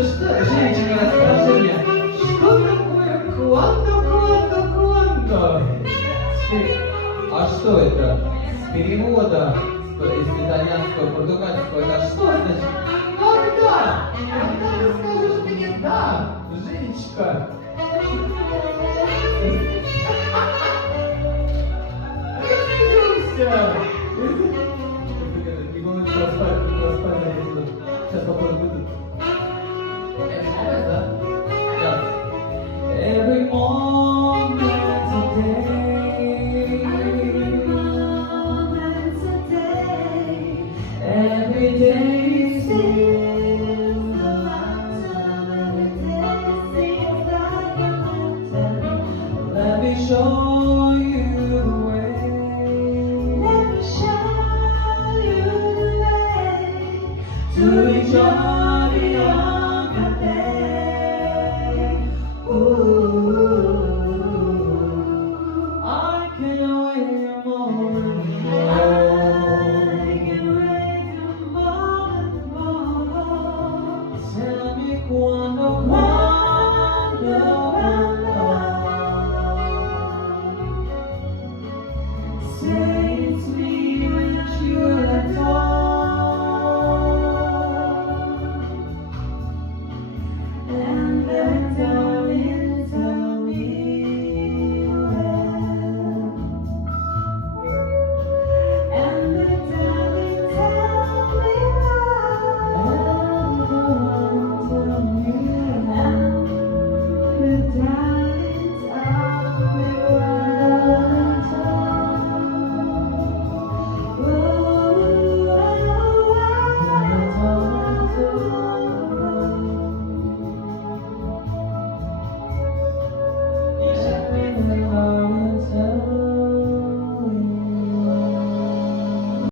что? Женечка расскажи мне, что такое кванто? А что это? С перевода из итальянского, португальского, это что значит? Когда? Когда ты скажешь мне да, Женечка? Разойдемся! Не волнуйся, проспать. Сейчас попозже будет. Да? Да. Every moment today, every day seems a lifetime, every day seems like a lifetime. Let me show you the way. Let me show you the way to enjoy the younger day. Ooh, I can't wait a moment more. I can't wait a moment more. Tell me quando. Say it's me that you're at all. And then tell me when. And then tell me how. And then tell me when.